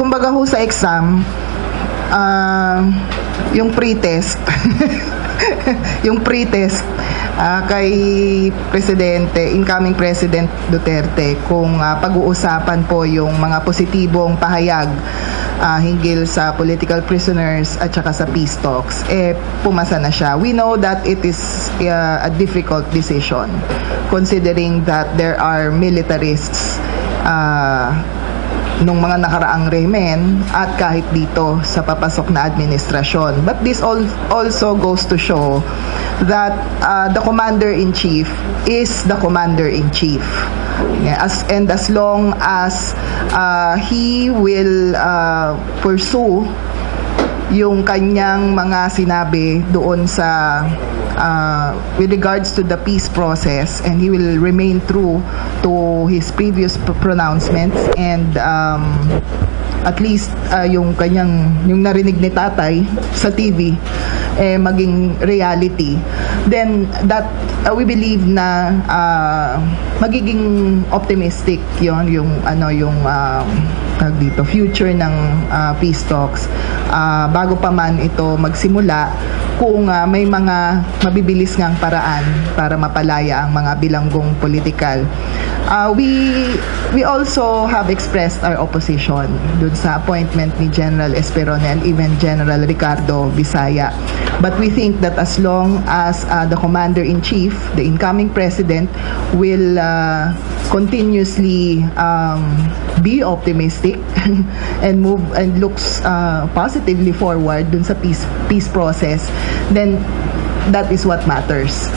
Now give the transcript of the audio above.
Kumbaga ho sa exam, yung pre-test, yung pre-test kay incoming President Duterte, kung pag-uusapan po yung mga positibong pahayag hinggil sa political prisoners at saka sa peace talks, pumasa na siya. We know that it is a difficult decision considering that there are militarists nung mga nakaraang rehimen at kahit dito sa papasok na administrasyon. But this also goes to show that the commander-in-chief is the commander-in-chief. As long as he will pursue yung kanyang mga sinabi doon sa with regards to the peace process, and he will remain true to his previous pronouncements, and at least yung narinig ni tatay sa TV maging reality, then that we believe na magiging optimistic yung future ng peace talks bago pa man ito magsimula, kung may mga mabibilis ngang paraan para mapalaya ang mga bilanggong politikal. We also have expressed our opposition dun sa appointment ni General Esperon and even General Ricardo Bisaya. But we think that as long as the Commander-in-Chief, the incoming President, will continuously be optimistic and move and looks positively forward dun sa peace process, then that is what matters.